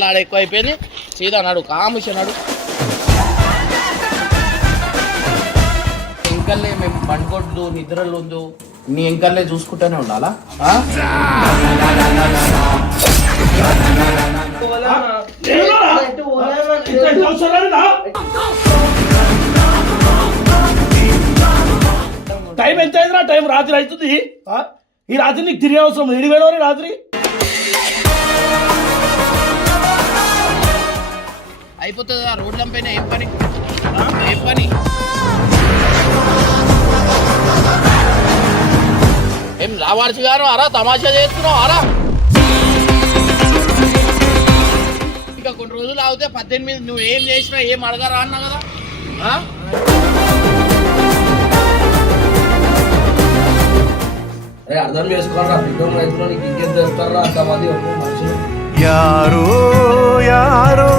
లాడ ఎక్కువ అయిపోయింది. సీదా నాడు కాముష నాడు. ఎంకల్లే మేము పండుకొద్దు నిద్రలు ఉందో నీ ఎంకల్లే చూసుకుంటూనే ఉండాలా? టైం ఎంత అయిందిరా? టైం రాత్రి అవుతుంది. ఈ రాత్రి నీకు తిరిగే అవసరం ఎడిపోయినవని రాత్రి అయిపోతుందా? రోడ్ల పైన ఏం పని ఏం పని? ఏం రావాల్సి గారు అరా తమాషా చేస్తున్నావు అరా? ఇంకా కొన్ని రోజులు అవుతే 18 నువ్వు ఏం చేసినా ఏం అడగరా అన్నా కదా. అర్థం చేసుకోరా బిడ్డలు రైతులు నీకు ఇంకేం చేస్తారా అంతమంది మనుషులు యారో యారో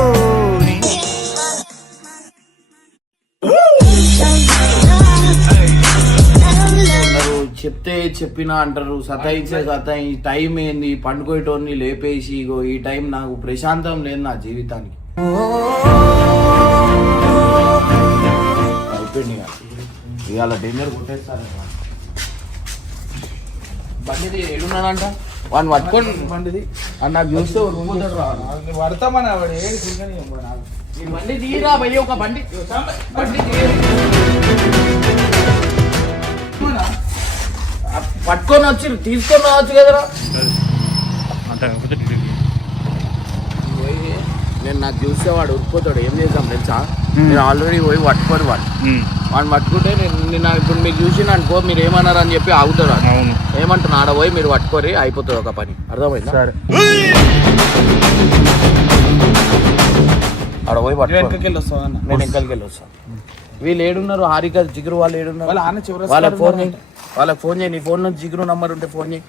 చెప్తే చెప్పినా అంటారు, సతాయించే సతాయి టైం ఏంది పండుకోయటోని లేపేసి ఇగో ఈ టైం నాకు ప్రశాంతం లేదు నా జీవితానికి. అయిపోయింది ఇవాళ డేంజర్ కొట్టేస్తారు. బండిది ఏడున్నాడంట వాడిని పట్టుకోండి. బండిది అని నాకు చూస్తే పడతామని బండి తీరా భయ్య ఒక బండి పట్టుకొని వచ్చి తీసుకొని రావచ్చు కదరా. నేను నాకు చూస్తే వాడు ఉరిపోతాడు. ఏం చేద్దాం తెలుసా? నేను ఆల్రెడీ పోయి పట్టుకొని వాడిని పట్టుకుంటే నేను ఇప్పుడు మీరు చూసిన అనుకో మీరు ఏమన్నారు అని చెప్పి ఆగుతాడు. ఏమంటున్నా ఆడ పోయి మీరు పట్టుకొని అయిపోతుంది ఒక పని. అర్థమైందా? ఆడ పోయి పట్టుకెళ్ళి నేను వెనకాలకి వెళ్ళి వస్తాను. వీళ్ళు ఏడున్నారు? హారిక జిగురు వాళ్ళు ఏడున్నారు? వాళ్ళకి ఫోన్ చేయి. నీ ఫోన్ నుంచి జిగురు నంబర్ ఉంటే ఫోన్ చేయి.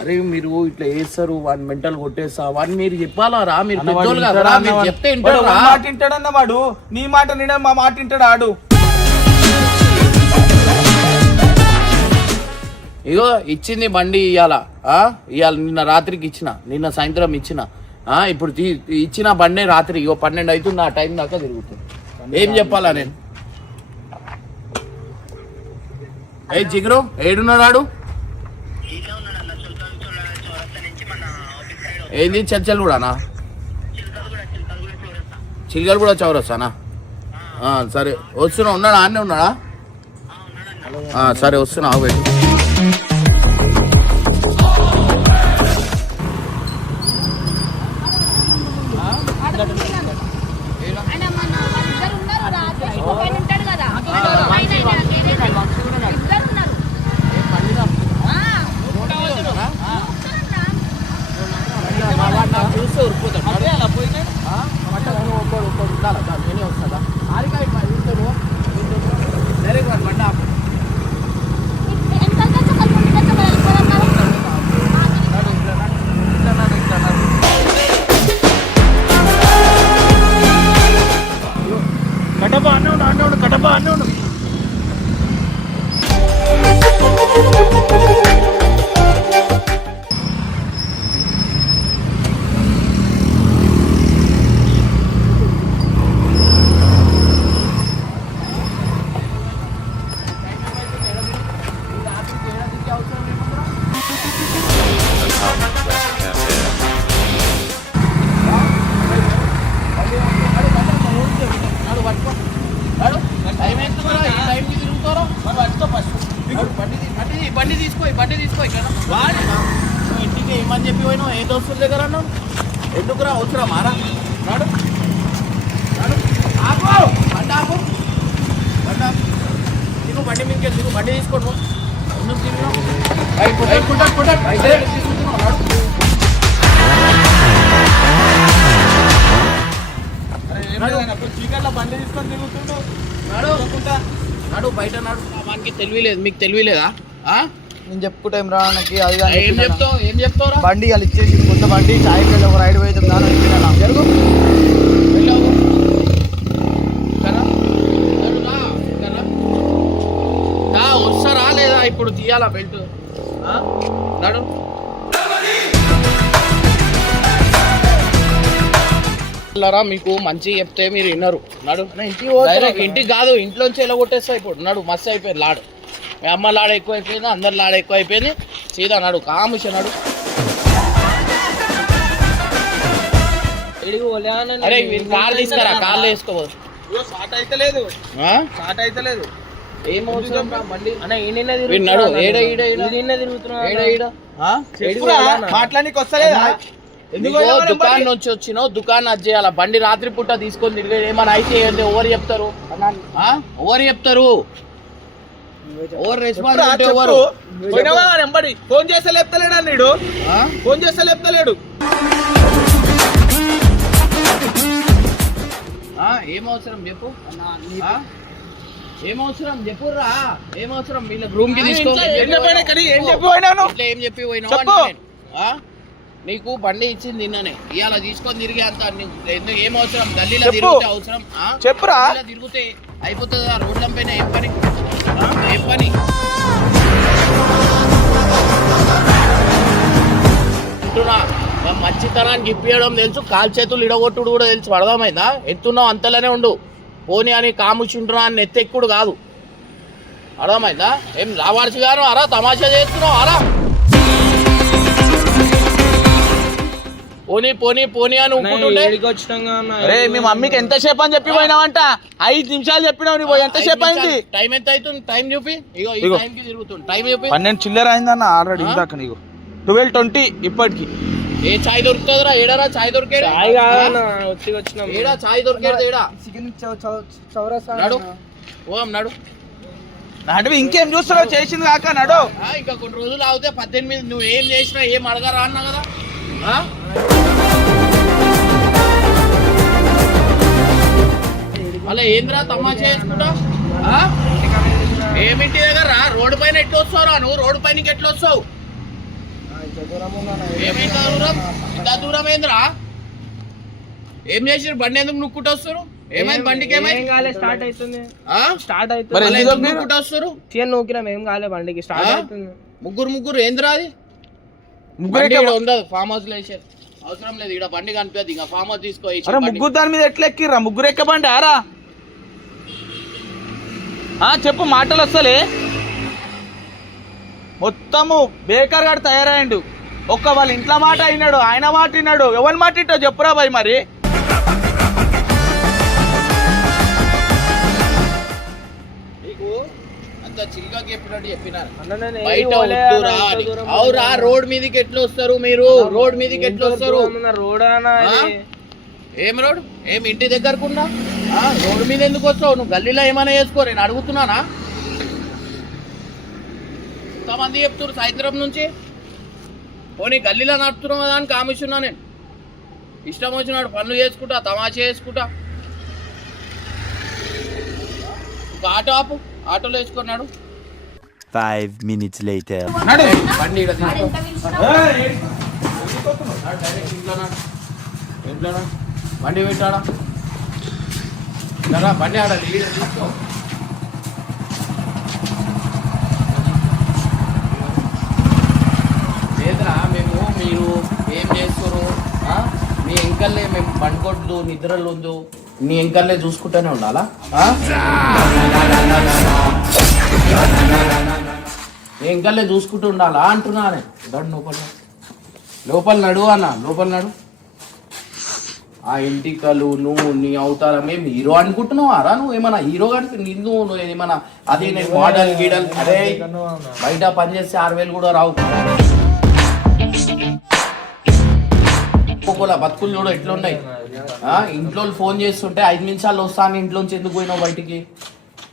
అరే మీరు ఇట్లా వేస్తారు వాడిని మెంటల్ కొట్టేస్తా వాడిని మీరు చెప్పాలా రా? మీరు పెద్దోళ్ళు కదా, మీరు చెప్తే మాట వింటాడన్న వాడు. నీ మాట నిన్న మా మాట వింటాడు ఆడు. ఇగో ఇచ్చింది బండి ఇవాళ నిన్న రాత్రికి ఇచ్చిన, నిన్న సాయంత్రం ఇచ్చిన. ఇప్పుడు ఇచ్చిన బండి రాత్రి ఇగో 12 అవుతుంది. ఆ టైం దాకా తిరుగుతుంది. ఏం చెప్పాలా నేను? ఏ జిగురు ఏడున్నాడు? ఏంది చర్చలు కూడానా? చిల్కలు కూడా చౌరస్తానా? సరే వస్తున్నా. ఉన్నాడా? అన్నీ ఉన్నాడా? సరే వస్తున్నా. పెట్టి చూస్తే ఉరిపోతాడు. నేనే వస్తుందా? డైరెక్ట్ వాడు బండి ఆపు. కడప అన్నోడు కడప అన్నోడు. బండి తీసుకో ఇక్కడ ఇంటికి ఏమని చెప్పి పోయినావు? ఏ దోస్తుల దగ్గర అన్నావు? ఎందుకురా అవసరం మారా? నాడు ఆపు బండి ఆపు నీకు బండి మీకు నీకు బండి తీసుకోడు. ఎందుకు చీకట్లో బండి తీసుకొని తిరుగుతుండు. నాడు బయట నాడు. వానికి తెలియలేదు, మీకు తెలియలేదా? నేను చెప్పుకుంటా రావడానికి అది ఏం చెప్తావు? బండి వాళ్ళు ఇచ్చేసి కొత్త బండి సాయంకాలం ఒక రైడ్ పోయితే జరుగు తీయాలా బెల్ట్ నడు మీకు మంచి చెప్తే మీరు విన్నారు నడు డైరెక్ట్ ఇంటికి కాదు ఇంట్లోంచి ఎలా కొట్టేస్తావు ఇప్పుడు నడు మస్తు అయిపోయింది లాడు మీ అమ్మ లాడ ఎక్కువ అయిపోయింది అందరు లాడ ఎక్కువ అయిపోయింది సీదా నడు కాముష నడు అరే కార్ తీసుకురా కార్లో వేసుకోవద్దు మాట్లాడానికి వస్తలేదా దుకాణం నుంచి వచ్చినావు దుకాణం అది చేయాల బండి రాత్రి పూట తీసుకొని తిరిగి ఏమైనా అయితే ఎవరు చెప్తారు ఎవరు చెప్తారు ఎవరు రెస్పాన్సిబిలిటీ ఎవరు ఫోన్ చేస్తే లేపుతలేడు అన్నాడు ఫోన్ చేస్తే లేపుతలేడు ఏమవసరం చెప్పు ఏమవసరం చెప్పురా ఏమవసరం వీళ్ళ రూమ్ కి ఏం చెప్పి పోయినావు నీకు బండి ఇచ్చింది నిన్ననే ఇవాళ తీసుకొని తిరిగే అంత ఏమవసరం గల్లీలో తిరిగితే అవసరం చెప్పురా తిరిగితే అయిపోతుంది రోడ్ల పైన ఏం పని ఏం పని అంటున్నా మంచితనానికి ఇప్పియడం తెలుసు కాలు చేతులు ఇడగొట్టుడు కూడా తెలుసు అర్థమైందా ఎత్తున్నావు అంతలోనే ఉండు పోనీ అని కాముచుంటున్నా అని ఎత్తెక్కుడు కాదు అర్థమైందా ఏం రావాల్సి గాను అరా తమాషా చేస్తున్నావు అరా పోనీ పోనీ పోనీ అని అరే మీ మమ్మీకి ఎంతసేపు అని చెప్పి పోయినావంట 5 నిమిషాలు చెప్పినావు నువ్వు ఎంతసేపు అయింది టైం ఎంత అవుతుంది టైం చూపి ఇగో ఈ టైంకి తిరుగుతుంది టైం చూపి 12 చిల్లర అయిందన్న ఆల్రెడీ ఇందాక నీకు 12:20 ఇప్పటికి ఏ చాయ్ దొరుకుతుందిరా ఏడారా చాయ్ దొరికేది ఏడా చాయ్ దొరికేది ఏడా నడు ఓం నడు నడు ఇంకేం చూస్తున్నావు చేసింది కాక నడు ఇంకా కొన్ని రోజులు అవుతే 18 నువ్వు ఏం చేసినా ఏం అడగరా అన్నా కదా అలా ఏంద్రా తమాషా చేసుకుంటా ఏమింటి దగ్గర రోడ్డు పైన ఎట్లా వస్తావురా నువ్వు రోడ్డు పైనకి ఎట్లా వస్తావు ఏమైందా దూరం ఇంత దూరం ఏంద్రా ఏం చేసారు బండి ఎందుకు నుక్కుంటూ వస్తారు ఏమైంది బండికి ఏమైంది స్టార్ట్ అవుతుంది నుక్కుంటూ వస్తారు నూకినాం ఏం కాలే బండికి స్టార్ట్ అవుతుంది ముగ్గురు ఏంద్రా అది ముగ్గురు ఉండదు ఫామ్ హౌస్ లో వేసారు అవసరం లేదు ఇక్కడ బండి కనిపించదు ఇంకా ఫామ్ హౌస్ తీసుకో ముగ్గురు దాని మీద ఎట్లా ఎక్కిర్రా ముగ్గురు ఎక్కబండి ఆరా చెప్పు మాటలు వస్తలే మొత్తము బేకర్ గారు తయారయ్యాడు ఒక్క వాళ్ళ ఇంట్లో మాట అయినాడు ఆయన మాట విన్నాడు ఎవరి మాట ఇట్టో చెప్పురా బాయ్ మరి చిల్గా చెప్పినట్టు చెప్పినారు బయట వద్దురా అవురా రోడ్ మీదకి ఎట్లా వస్తారు మీరు రోడ్ మీదకి ఎట్లా వస్తారు ఏం రోడ్ ఏం ఇంటి దగ్గరకున్నా రోడ్ మీద ఎందుకు వస్తావు నువ్వు గల్లీలో ఏమైనా చేసుకో నేను అడుగుతున్నానా ఎంతమంది చెప్తున్నారు సాయంత్రం నుంచి పోనీ గల్లీలో నడుపుతున్నావు కదా అని కామిస్తున్నా నేను ఇష్టం వచ్చినాడు పనులు చేసుకుంటా తమాషా చేసుకుంటా ఇంకా ఆటో ఆపు ఆటోలో వేసుకున్నాడు 5 minutes later బండి బండి పెట్టాడా బండి ఆడ తీసుకో లేదురా మేము మీరు ఏం చేస్తారు మీ ఎంకల్లే మేము బండికొద్దు నిద్రలు ఉందో నీ ఎంకల్లే చూసుకుంటూనే ఉండాలా నీ ఎంకల్లే చూసుకుంటూ ఉండాలా అంటున్నా లోపల లోపల నడు అన్న లోపల నడు ఆ ఇంటికలు నువ్వు నీ అవతారమే హీరో అనుకుంటున్నావారా నువ్వు ఏమన్నా హీరో కానీ నిన్ను ఏమన్నా అదే నేను మోడల్ గీడల్ అరే బయట పనిచేస్తే 6,000 కూడా రావు బతుకులు కూడా ఎట్లున్నాయి ఇంట్లో ఫోన్ చేస్తుంటే 5 నిమిషాలు వస్తాను ఇంట్లోంచి ఎందుకు పోయినావు బయటికి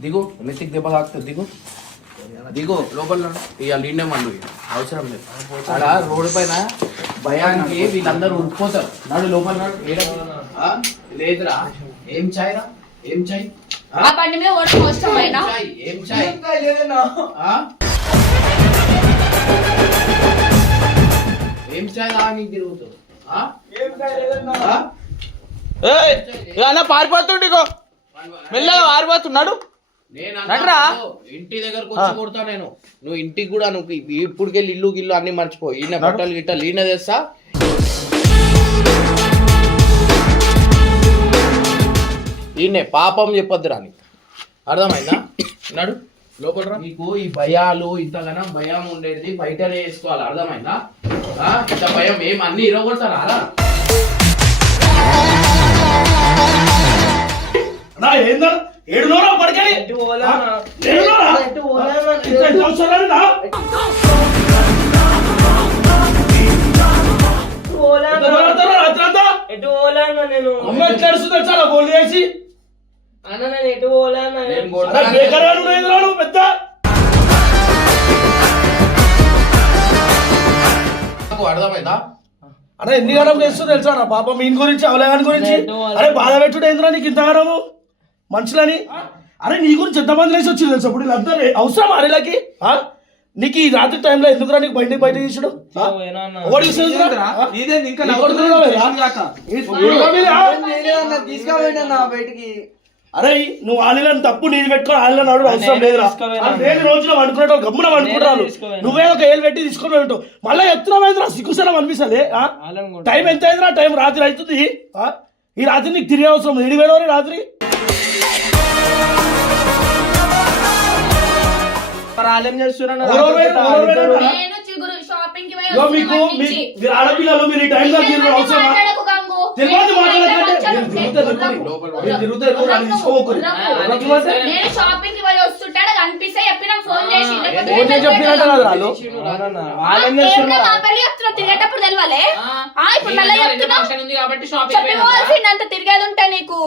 దిగు నెత్తికి దెబ్బ తాకుతుంది దిగు లోపల ఇవాళ ఇండేమన్ను అవసరం లేదు అక్కడ రోడ్డు పైన భయానికి వీళ్ళందరూ ఉడిపోతారు నాడు లోపల నాడు లేదురా ఏం చాయ్ రా ఏం చాయ్ ఏం చాయ్ ఏం చాయ్ రా నీకు తిరుగుతావు పారిపోతుండే మెల్లగా పారిపోతున్నాడు నేను రండ్రా. ఇంటి దగ్గరకు వచ్చి కొడతా నేను. నువ్వు ఇంటికి కూడా నువ్వు ఇప్పుడుకెళ్ళి ఇల్లు గిల్లు అన్ని మర్చిపో. ఈయన బట్టలు గిట్టలు ఈయన తెస్తా. ఈయనే పాపం చెప్పొద్దు రాని, అర్థమైందా? నడు లోపల. నీకు ఈ భయాలు ఇంతగానో భయం ఉండేది బయటనే వేసుకోవాలి, అర్థమైందా? ఇంత భయం ఏం అన్ని ఇరగొడతారా? నా ఏందా ఏడునోరా పడకని ఏడునోరా ఇంత అవసరం నా ఎటు పోలేనా నేను అమ్మ ఎట్లా ఏడుస్తుందో చాలా గోల్ చేసి అన్న నేను ఎటు పోలేనా పెద్ద అర్థమైందా? అరే ఎన్ని గణం చేస్తుందో తెలుసా నా పాపం ఈయన గురించి అవలేగాని గురించి. అరే బాధ పెట్టుడు ఏంద్రా నీకు ఇంతగానము మనుషులని? అరే నీ గురించి ఎంతమంది లేచి వచ్చి తెలుసు ఇప్పుడు వీళ్ళంతా అవసరం అరేలకి. నీకు ఈ రాత్రి టైంలో ఎందుకురా నీకు బయట తీసుడు? బయటికి అరే నువ్వు ఆలీలను తప్పు నీది పెట్టుకొని ఆలీలను అడుగు అవసరం లేదురా. వేరే రోజులో వండుకునేటో గమ్మున వండుకుంటారు. నువ్వే ఒక ఏళ్ళు పెట్టి తీసుకొని ఉంటావు. మళ్ళీ ఎత్తున సిగ్గుసనం అనిపిస్తుంది. టైం ఎంత అయిందిరా? టైం రాత్రి అవుతుంది. ఈ రాత్రి నీకు తిరిగే అవసరం 7,000 రాత్రి. మీకు ఆడపిల్లలు మీరు ఈ టైంలో తిరిగి అవసరమా? తిరుపతి తిరిగేది ఉంటా నీకు.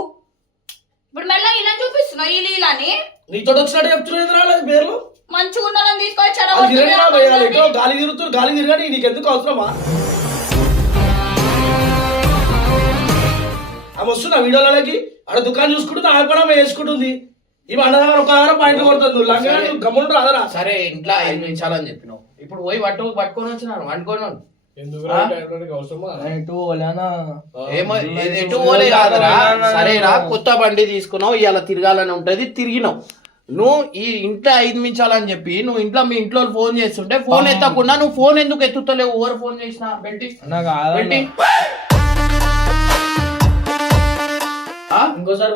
ఇప్పుడు మళ్ళీ ఇలా చూపిస్తున్నావు ఇలాని నీతో వచ్చినట్టు చెప్తున్నా పేర్లు మంచిగా ఉండాలని తీసుకొచ్చాడు. గాలి తిరగాని నీకు ఎందుకు అవసరమా? ఆమె వస్తున్నా వీడియోలకి ఆడ దుకాణం చూసుకుంటుంది, ఆడపడ వేసుకుంటుంది. ఇవి అన్నదాన్ని ఒక పాయింట్లు కొడుతుంది. లంగా గమ్ముంటు రాదరా? సరే ఇంట్లో 5 నిమిషాలని చెప్పినావు, ఇప్పుడు పోయి పట్టుకొని వచ్చినాను వండుకోను. ఎటు పోలే కాదరా. సరేరా, కొత్త బండి తీసుకున్నావు, ఇవాళ తిరగాలని ఉంటది, తిరిగినావు. నువ్వు ఈ ఇంట్లో 5 నిమిషాలని చెప్పి నువ్వు ఇంట్లో మీ ఇంట్లో ఫోన్ చేస్తుంటే ఫోన్ ఎత్తకుండా నువ్వు ఫోన్ ఎందుకు ఎత్తుతలేవు? ఎవరు ఫోన్ చేసినా పెట్టి ఇంకోసారి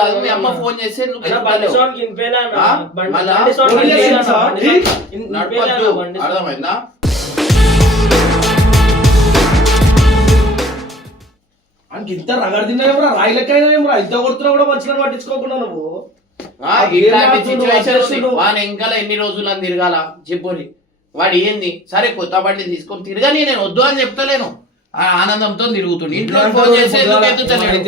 కాదు, మీ అమ్మ ఫోన్ చేస్తే అర్థమైందా? ఇంత రగడ తిన్నారా? రాయి లెక్కైనా ఇంత కొడుతున్నా కూడా మంచిగా పట్టించుకోకుండా నువ్వు వాడు ఇంకా ఎన్ని రోజులు అని తిరగాల చెప్పుని. వాడు ఏంది? సరే కొత్త బండి తీసుకొని తిరగని, నేను వద్దు అని చెప్తలేను. ఆనందంతో తిరుగుతుంది. ఇంట్లో ఫోన్ చేస్తే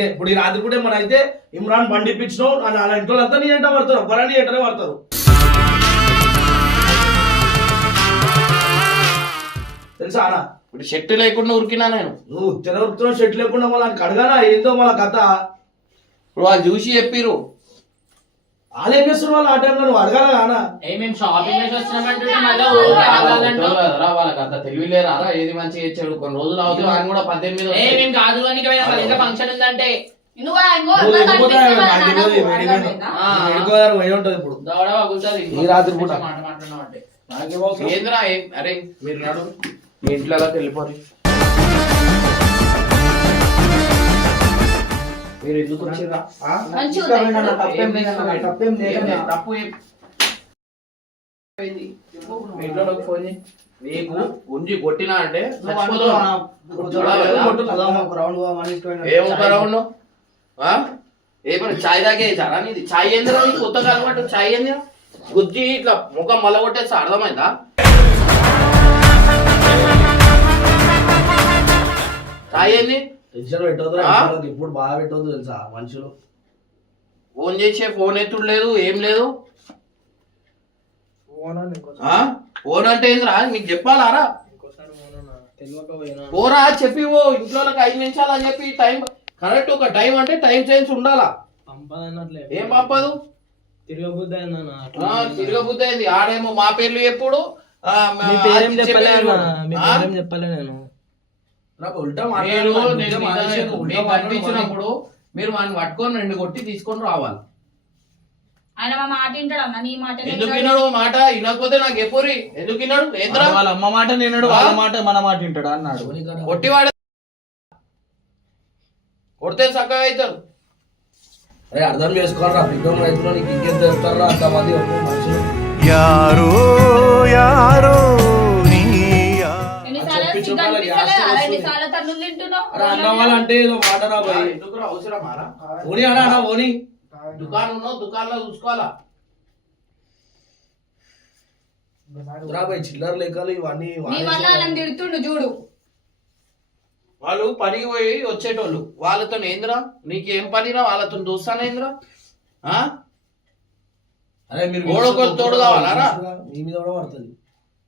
ఇప్పుడు ఈ రాత్రి కూడా మన అయితే ఇమ్రాన్ బండి ఇప్పించినావు అని ఇంట్లో అంతా నీ ఎంట పడతారు, ఒకరని ఎంటనే పడతారు. తెలుసా అన్న? ఇప్పుడు షర్ట్ లేకుండా ఉరికినా నేను. నువ్వు ఉరుకుతున్నావు షర్ట్ లేకుండా మళ్ళీ కడగానా ఏందో మళ్ళీ కథ. ఇప్పుడు వాళ్ళు చూసి చెప్పిరు. వాళ్ళు ఏం చేస్తున్నారు? వాళ్ళు ఆ టైంలో నువ్వు అడగాల కానా? వాళ్ళకి అంత తెలివిలేరా? ఏది మంచిగా ఇచ్చాడు. కొన్ని రోజులు అవుతుంది ఆయన కూడా 18 కాదు అని ఫంక్షన్ ఉందంటే ఈ రాత్రి పూట ఏంద్రా? అరే మీరు నాడు మీ ఇంట్లో వెళ్ళిపోరు. మీరు ఎందుకు వచ్చిర్రా? తప్పు ఇంట్లో ఫోన్ చేయి. నీకు గుంజి కొట్టినా అంటే ఏమొక రౌండ్ ఏమన్నా చాయ్ దాకే చారా? నీది చాయ్ ఏందిరా? కొత్తగా అలవాటు చాయ్ ఏందిరా? గుజ్జి ఇట్లా ముఖం మళ్ళా కొట్టేస్తా, అర్థమైందా? చాయ్ ఏంది? ఇప్పుడు బాగా పెట్టవద్దు తెలుసా మనుషులు. ఫోన్ చేసే ఫోన్ ఎత్తుడు లేదు, ఏం లేదు. ఫోన్ అంటే ఏందిరా? మీకు చెప్పాలారా? పోరా చెప్పి ఓ ఇంట్లో 5 నిమిషాలు అని చెప్పి టైం కరెక్ట్. ఒక టైం అంటే టైం సెన్స్ ఉండాలా. ఏం పంపదు? తిరగబుద్ధి అయింది. ఆడేమో మా పేర్లు ఎప్పుడు కనిపించినప్పుడు మీరు వాడిని పట్టుకొని 2 కొట్టి తీసుకొని రావాలి. ఆయన మా మాట వింటాడు అన్న, నీ మాట ఎందుకు విన్నాడు మాట? వినకపోతే నాకు ఎప్పురి ఎందుకు విన్నాడు? ఏంద్రా వాళ్ళ అమ్మ మాట నేనాడు, వాళ్ళ మాట మన మాట వింటాడు అన్నాడు. కొట్టివాడు కొడితే చక్కగా అవుతారు. అరే అర్థం చేసుకోవాలరా, బిడ్డోళ్ళు రైతులు నీకు ఇంకేం తెలుస్తారా అంతమంది మనుషులు. యారో యారో ఎన్నిసార్లు తన్నులు తింటున్నావు? అరే అన్న వాళ్ళంటే ఏదో మాట రా భయ్. ఎందుకు అవసరమారా? ఓని అన్నా ఓని దుకాణం ఉన్నావు, దుకాణంలో చూసుకోవాలా. రా భయ్, చిల్లర లెక్కలు ఇవన్నీ నీ వల్ల వాళ్ళని తిడుతుండు చూడు. వాళ్ళు పనికి పోయి వచ్చేటోళ్ళు, వాళ్ళతో ఏంద్రా నీకేం పనిరా? వాళ్ళతో చూస్తానేంద్రా? అరే మీరు ఓడొకరు తోడు కావాలా? మీ మీద కూడా పడుతుంది.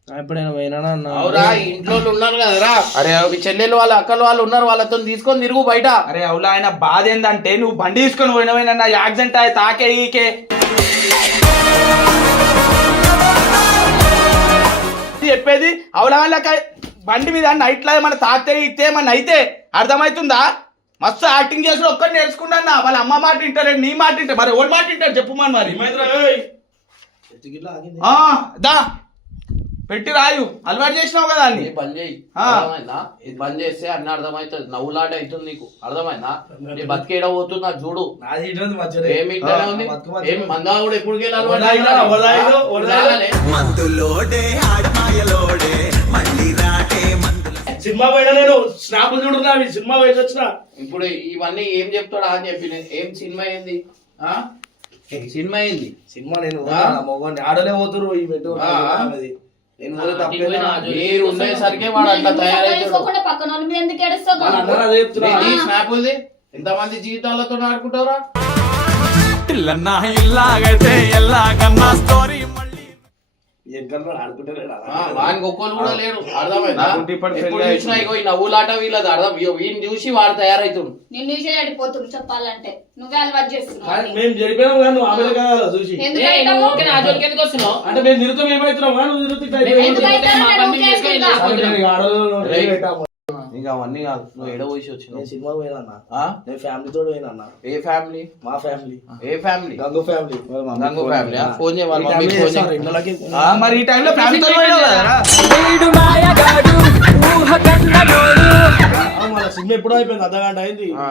ఎప్పుడైనా పోయినా అన్న అవురా, ఇంట్లో ఉన్నారు కదరా. అరే మీ చెల్లెలు వాళ్ళ అక్కలు వాళ్ళు ఉన్నారు, వాళ్ళతో తీసుకొని తిరుగు బయట. అరే అవులా, ఆయన బాధ ఏందంటే నువ్వు బండి తీసుకొని పోయినవైనా యాక్సిడెంట్ అయ్యి తాకే ఈకే చెప్పేది. అవులా వాళ్ళకి బండి మీద నైట్ లో ఏమన్నా తాకితే ఇస్తే ఏమన్నా అయితే అర్థమవుతుందా? మస్తు యాక్టింగ్ చేసి ఒక్కటి నేర్చుకున్నా. వాళ్ళ అమ్మ మాట వింటారు, నీ మాట వింటారు, మరి ఎవరి మాట వింటారు చెప్పు మరి. దా పెట్టి రాయు, అలవాటు చేసినావు కదా అన్ని. బంద్ చేయి, అర్థమైందా? ఇది బంద్ చేస్తే అన్ని అర్థమవుతుంది. నవ్వులాట అవుతుంది నీకు, అర్థమైందా? నీ బతికేడ పోతున్నా చూడు. ఏమి ఇట్లానే ఉంది? ఏం మందా కూడా ఎప్పుడు సినిమా పోయినా నేను స్నాపులు చూడున్నా, సినిమా పోయి వచ్చిన. ఇప్పుడు ఇవన్నీ ఏం చెప్తాడా అని చెప్పి ఏం సినిమా ఏంది? సినిమా ఏంది? సినిమా నేను మొగోని ఆడలే పోతురు ఈ పెట్టు నేను మీరు ఉండేసరికి వాడు అట్లా తయారైపోయి పక్కన వాళ్ళ మీద ఎందుకు ఏడుస్తావు? అదే చెప్తున్నా. స్నాపుల్ది ఎంతమంది జీవితాలతో ఆడుకుంటావురా? వానికి ఒక్కరు కూడా లేరు, అర్థమైందా? ఎప్పుడు చూసినా ఇగో ఈ నవ్వులాట వీళ్ళది అర్థం. వీడిని చూసి వాడు తయారైతుండు. నిన్ను చూసే అడిపోతుంది చెప్పాలంటే. నువ్వే అలవాటు చేస్తున్నావు. మేము జరిపోయినాం కానీ నువ్వు ఆమె కదా చూసి ఎందుకు అవుతావు? అంటే మేము నిరుతం ఏమవుతున్నాం కానీ నువ్వు ఎందుకు అవుతావు? నువ్వు చేసుకుంటావు. ఇంకా అవన్నీ కాదు, నువ్వు ఎడ పోసి వచ్చినావు? నేను సినిమా పోయినా, నేను ఫ్యామిలీతో పోయినా. ఏ ఫ్యామిలీ? మా ఫ్యామిలీ. ఏ family? Gangu family. Gangu family. Phone చేయాలి మరి ఈ టైంలో ఫ్యామిలీతో మన సినిమా ఎప్పుడో అయిపోయింది, అర్ధగంట అయింది. ఆ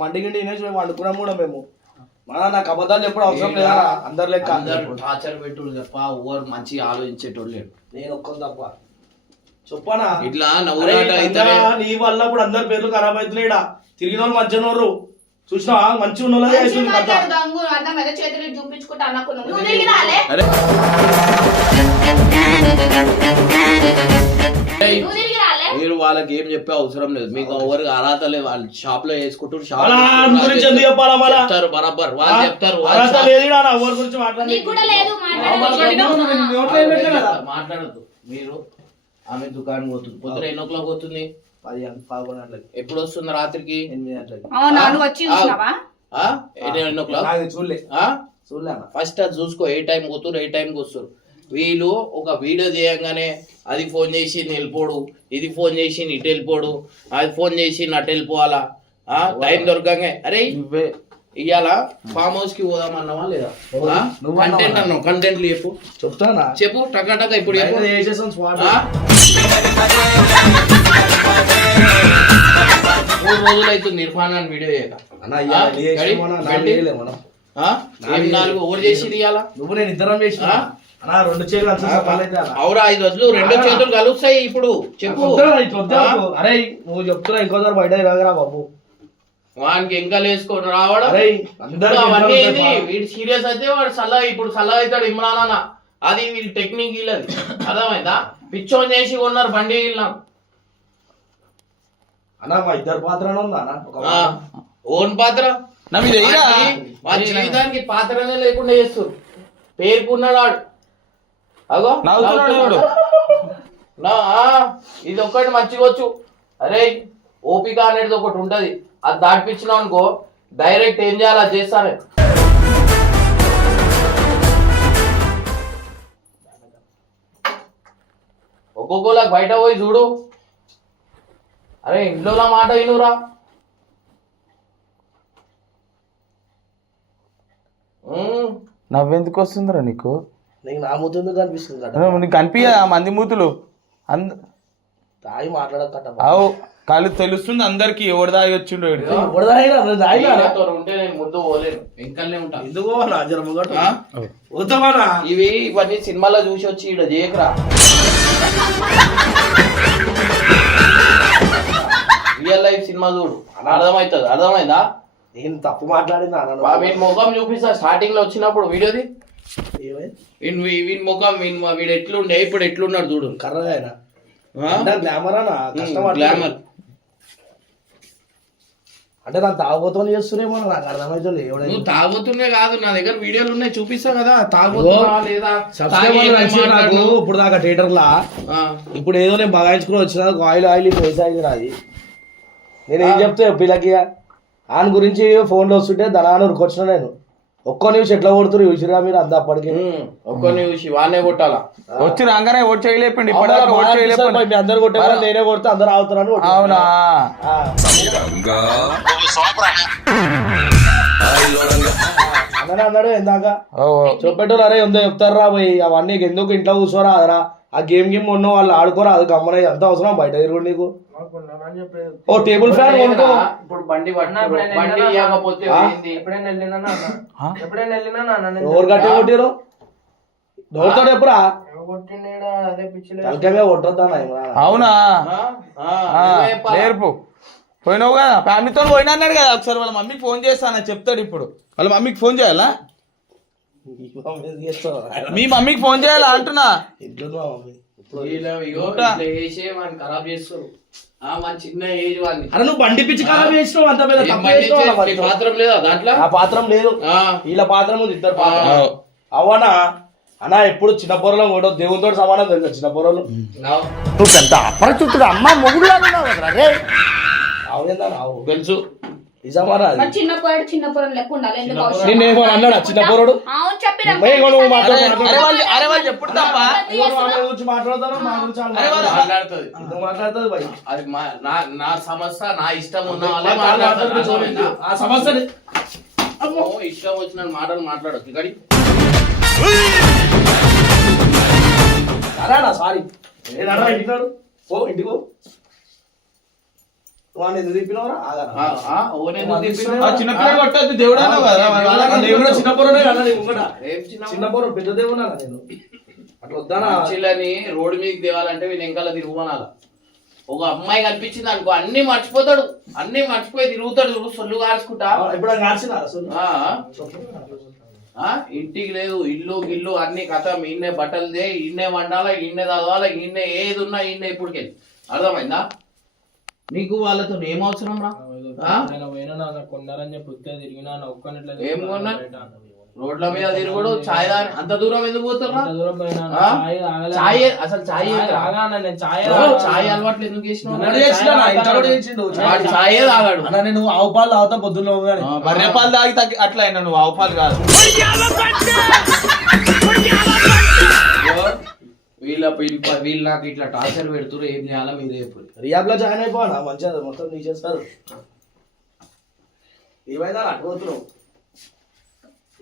మండి గిండి తినేసి మేము వండుకున్నాం కూడా మేము. నాకు అబద్ధాలు ఎప్పుడు అవసరం లేదా? అందరు లెక్క టార్చర్ పెట్టుడు తప్ప ఎవరు మంచి ఆలోచించేటోళ్ళు లేడు. నేను ఒక్కని తప్ప చెప్పనా? ఇట్లా నీ వల్ల ఇప్పుడు అందరి పేర్లు ఖరాబ్ అవుతున్నాయిడా. తిరిగిన వాళ్ళు మంచిగా ఉన్నారు, చూసినా మంచిగా ఉన్న వాళ్ళే అవుతుంది కథ. చేతులు చూపించుకుంటా అనుకున్నావు. నువ్వు తిరిగి రాలే. నువ్వు తిరిగి రాలే. మీరు వాళ్ళకి ఏం చెప్పే అవసరం లేదు, మీకు ఎవరికి అర్హత లేదు. వాళ్ళు షాప్ లో వేసుకుంటారు, చెప్తారు బరాబర్, వాళ్ళు చెప్తారు. మాట్లాడద్దు మీరు. ఆమె దుకాణం పోతుంది, పొద్దున ఎన్ని o'clock పోతుంది? 11 గంటలకి. ఎప్పుడు వస్తుంది? రాత్రికి 8 గంటలకి. ఎన్ని o'clock? చూడలే ఫస్ట్ అది చూసుకో, ఏ టైం పోతున్నారు, ఏ టైంకి వస్తారు. వీళ్ళు ఒక వీడియో చేయంగానే అది ఫోన్ చేసి వెళ్ళిపోడు, ఇది ఫోన్ చేసి ఇటు వెళ్ళిపోడు, అది ఫోన్ చేసి నటు వెళ్ళిపోవాలా. టైం దొరకంగా అరే ఇవాళ ఫామ్ హౌస్ కి పోదామన్నావా లేదా? కంటెంట్ అన్నావు, కంటెంట్లు చెప్పు. చెప్తానా? చెప్పు టకా ఇప్పుడు చెప్పు. 3 రోజులు అవుతుంది ఇర్ఫాన్ ఖాన్ వీడియో చేయక. 4 ఓవర్ చేసి ఇవ్వాలా? నువ్వు నేను ఇద్దరం చేసి 2 చేతులు అవురా 5 రోజులు 2 చేతులు కలుస్తాయి. ఇప్పుడు చెప్పు. అరే నువ్వు చెప్తున్నా ఇంకోసారి బయట రాగరా బాబు. వానికి ఇంకా వేసుకొని రావడం అవన్నీ ఏంది? వీడు సీరియస్ అయితే వాడు సల్లగా, ఇప్పుడు సల్లగా అవుతాడు ఇమ్రాన్ అన్న. అది వీళ్ళ టెక్నిక్ వీళ్ళది, అర్థమైందా? పిచ్చోని చేసి కొన్నారు బండి వీళ్ళ. అన్న మా ఇద్దరు పాత్ర ఉందా? ఓన్ పాత్ర వాళ్ళ జీవితానికి పాత్రనే లేకుండా చేస్తారు. పేరుకున్నాడు వాడు. అగో ఇది ఒక్కటి మంచిగొచ్చు. అరే ఓపిక అనేది ఒకటి ఉంటది, అది దాటిపించినావు అనుకో డైరెక్ట్ ఏం చేయాలి అది చేస్తానే. ఒక్కొక్కలకు బయట పోయి చూడు. అరే ఇంట్లో మాట వినురా. నవ్వెందుకు వస్తుందిరా నీకు? నీకు నా మూతి ఎందుకు కనిపిస్తుంది కదా? నీకు కనిపించదా మంది మూతులు? తాగి మాట్లాడకట అవు కళ్ళు తెలుస్తుంది అందరికి ఎవడు దాగి వచ్చిండో ఈడికి. నాతో ఉంటే నేను ముందు పోలేను, వెంకల్నే ఉంటా. ఎందుకో నా జరమగట్టు వద్దామనా? ఇవన్నీ సినిమాలో చూసి వచ్చి ఈడ చేయకరా. రియల్ లైఫ్ సినిమా చూడు, అర్థమైందా? నేను తప్పు మాట్లాడిందా? వీడి ముఖం చూపిస్తా. స్టార్టింగ్ లో వచ్చినప్పుడు వీడియోది వీడి ముఖం వీడు ఎట్లుండే ఇప్పుడు ఎట్లున్నాడు చూడు. కర్రగా అయినా గ్లామర్ అనా? గ్లామర్ అంటే నాకు తాగుబోతుని చేస్తున్నామో నాకు అర్థమైతే నువ్వు తాగుతున్నే కాదు, నా దగ్గర వీడియోలు ఉన్నాయి చూపిస్తా కదా. తాగుతున్నా లేదా నాకు ఇప్పుడు దాకా థియేటర్ లా ఇప్పుడు ఏదో నేను బగాయించుకుని వచ్చిన ఆయిల్ వేసాయి నాది. నేను ఏం చెప్తా పిల్లకి ఆయన గురించి ఫోన్లో వస్తుంటే దళాన్ని ఉరికొచ్చిన నేను. ఒక్క న్యూస్ ఎట్లా కొడుతున్నారు చూసిరా మీరు అంతా అప్పటికి. ఒక్క న్యూస్ వానే కొట్టాలా? వచ్చి రాగానే ఓట్ చేయలేపండి, ఇప్పటిదాకా అందరు కొట్టే నేనే కొడితే అందరు ఆగుతున్నాను. అవునా? అన్ననే అన్నాడు ఇందాక చెప్పేటోళ్ళు అరే ఉందో చెప్తారా పోయి అవన్నీ ఎందుకు ఇంట్లో కూర్చోరా అదరా ఆ గేమ్ ఉన్న వాళ్ళు ఆడుకోరా అది గమ్మన అంత అవసరం బయట తిరుగుడు నీకు. ఓ టేబుల్ ఫ్యాన్ కొనుక్కో. ఇప్పుడు బండి బండి ఇవ్వకపోతే ఎవరు గట్టి కొట్టిరు? దోడుతాడు ఎప్పుడా తలకాయ కొట్టొద్దా? అవునా? నేర్పు. పోయినావు కదా ఫ్యామిలీతో పోయినా అన్నాడు కదా. ఒకసారి వాళ్ళ మమ్మీకి ఫోన్ చేస్తానని చెప్తాడు. ఇప్పుడు వాళ్ళ మమ్మీకి ఫోన్ చేయాలా? మీ మమ్మీకి ఫోన్ చేయాలా అంటున్నా. ఖరాబ్ చేస్తారు. చిన్న ఏజ్ వాడిని. అరే నువ్వు బండి పిచ్చి ఖరాబ్ చేసినావు. అంత పెద్ద పాత్రం లేదా దాంట్లో? ఆ పాత్రం లేదు, వీళ్ళ పాత్రం ఉంది. ఇద్దరు పాత్ర అవనా అన్నా. ఎప్పుడు చిన్న పొరలో కూడా దేవునితో సమానం తెలుసా? చిన్న పొరలు నువ్వు పెద్ద అపరిచితుడు అమ్మ మొగుడు అవునేందా? తెలుసు. నిజమారా? చిన్న పొరడు చిన్న పొరం లెక్క ఉండాలి. ఎందుకు అవసరం? నిన్నేమో అన్నాడా చిన్న పొరడు? అవును చెప్పిన చెప్పుడు తప్ప మాట్లాడతారు మా గురించి మాట్లాడుతుంది. మాట్లాడుతుంది భయ్. అది నా సమస్య, నా ఇష్టం ఉన్న వాళ్ళే మాట్లాడతారు. ఆ సమస్యని ఇష్టం వచ్చిన మాటలు మాట్లాడచ్చు. గడి అరాడా సారీ ఇంటికాడు ఓ ఇంటికో చిన్నపిల్లలు కొట్టద్దు దేవుడు అన్నావు కదా. చిన్న పొర పెద్ద దేవుడు నేను అట్లా వద్దానా? చిల్లని రోడ్డు మీదకి తేవాలంటే వీళ్ళు వెనకాల తిరుగుమనాల. ఒక అమ్మాయి కనిపించింది అనుకో అన్ని మర్చిపోతాడు, అన్ని మర్చిపోయి తిరుగుతాడు చూడు సొల్లు కాల్చుకుంటా. ఇప్పుడు ఇంటికి లేదు, ఇల్లు గిల్లు అన్ని కథం. ఇన్నే బట్టలదే, ఇన్నే వండాలా, ఇన్నే చదవాలా, ఇన్నే ఏది ఉన్నా ఇన్నే ఇప్పటికెళ్ళి. అర్థమైందా? నీకు వాళ్ళతో ఏం అవసరం రా? ఏం కొన్నా? రోడ్ల మీద తిరుగుడు, ఛాయ్ అంత దూరం ఎందుకు పోతున్నా? ఛాయ్ అసలు ఛాయ్ ఛాయ్ అలవాట్లు ఎందుకు చేసినావు? ఛాయే తాగాడు. నేను ఆవు పాలు తాగుతా పొద్దున్న. బర్రె పాలు తాగి అట్లా అయినా నువ్వు ఆవు పాలు కాదు. వీళ్ళు నాకు ఇట్లా టార్చర్ పెడుతున్నారు. ఏం చేయాలా మీరే చెప్పు. రియాబ్ లో జాయిన్ అయిపోనా మంచిగా మొత్తం నీ చేస్తారు. ఏమైనా అటు పోతున్నావు